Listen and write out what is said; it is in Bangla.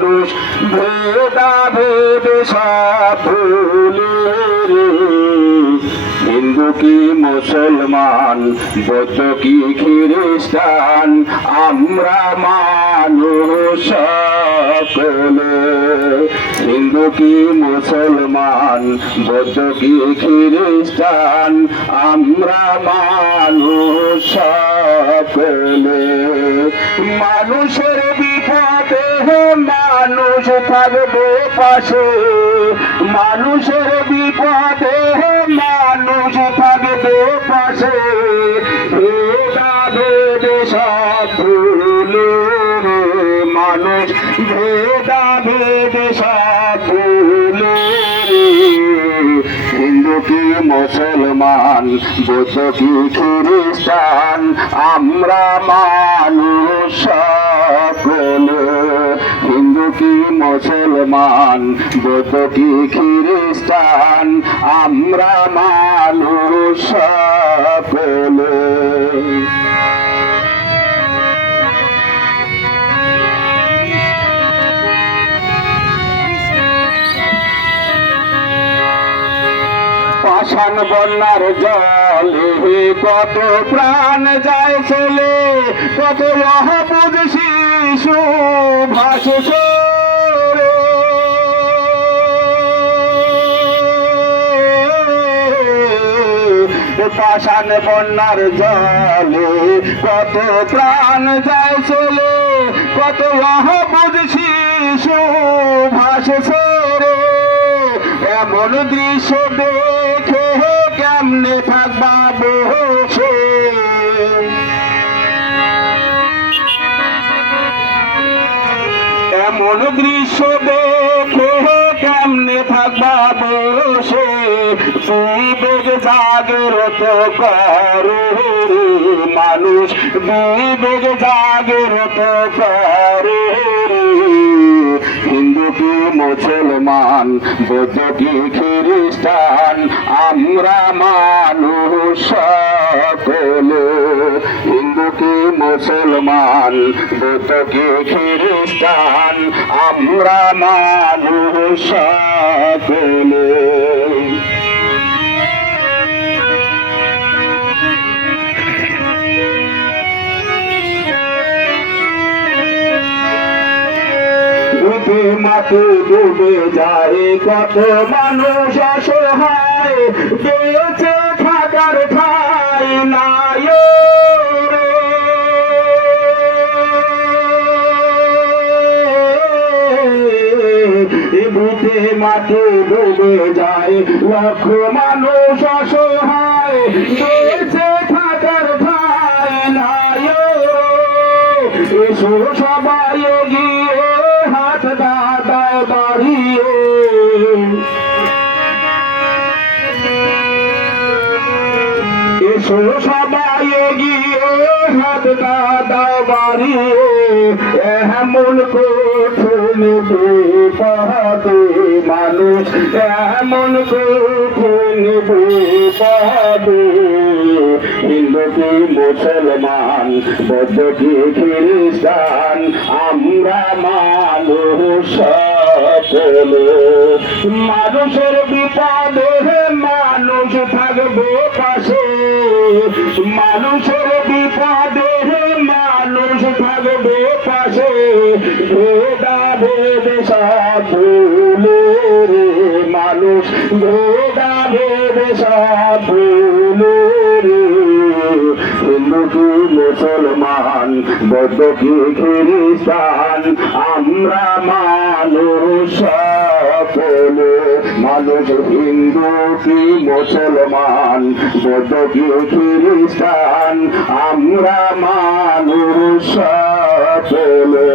মানুষ ভেদাভেদ সব ভুলে রে। হিন্দু কি মুসলমান, বৌদ্ধ কি খ্রিস্টান, আমরা মানুষ সকলে। হিন্দু কি মুসলমান, বৌদ্ধ কি খ্রিস্টান, আমরা মানুষ সকলে। মানুষের বিপদে মানুষ থাকবে পাশে, মানুষের বিপদে মানুষ থাকবে পাশে। ভেদাভেদ সব ভুলে রে, মানুষ ভেদাভেদ সব ভুলে রে। হিন্দু কি মুসলমান, বৌদ্ধ কি খ্রিস্টান, আমরা মানুষ সকলে। হিন্দু কি মুসলমান, বৌদ্ধ কি খ্রিস্টান, আমরা মানুষ সকলে। পাষাণ বন্যার জলে কত প্রাণ যায় চলে, কত অবুঝ শিশু ভাসছে রে। পাষাণ বন্যার জলে কত প্রাণ যায় চলে, কত অবুঝ শিশু ভাসছে রে। এমন দৃশ্য দেখে কেমনে থাকবা বসে, এমন দৃশ্য দেখে কেমনে থাকবা বসে। বিবেক জাগ্রত করে মানুষ, বিবেক জাগ্রত করে। হিন্দু কি মুসলমান, বৌদ্ধ কি খ্রিস্টান, আমরা মানুষ সকলে। হিন্দু কি মুসলমান, বৌদ্ধ কি খ্রিস্টান, আমরা মানুষ সকলে। মাটি ডুবে যায় কত মানুষ অসহায়, বেঁচে থাকার ঠাঁই নাই রে। বুঝে মাটি ডুবে যায় লক্ষ মানুষ অসহায়, বেঁচে থাকার ঠাঁই নাই রে। এসো সবাই এগিয়ে হাত দাদায় বাড়িয়ে, এসো সবাই এগিয়ে হাত দাদায় বাড়িয়ে। এমন কঠিন বিপদে মানুষ, এমন কঠিন বিপদে। হিন্দু কি মুসলমান, বৌদ্ধ কি খ্রিস্টান, আমরা মানুষ সকলে। মানুষের বিপদে মানুষ থাকবে পাশে, মানুষের বিপদে মানুষ থাকবে পাশে। ভেদাভেদ সব ভুলে রে, মানুষ ভেদাভেদ সব ভুলে রে। হিন্দু কি মুসলমান, বৌদ্ধ কি খ্রিস্টান, আমরা মানুষ সকলে। মানুষ হিন্দু কি মুসলমান, বৌদ্ধ কি খ্রিস্টান, আমরা মানুষ সকলে।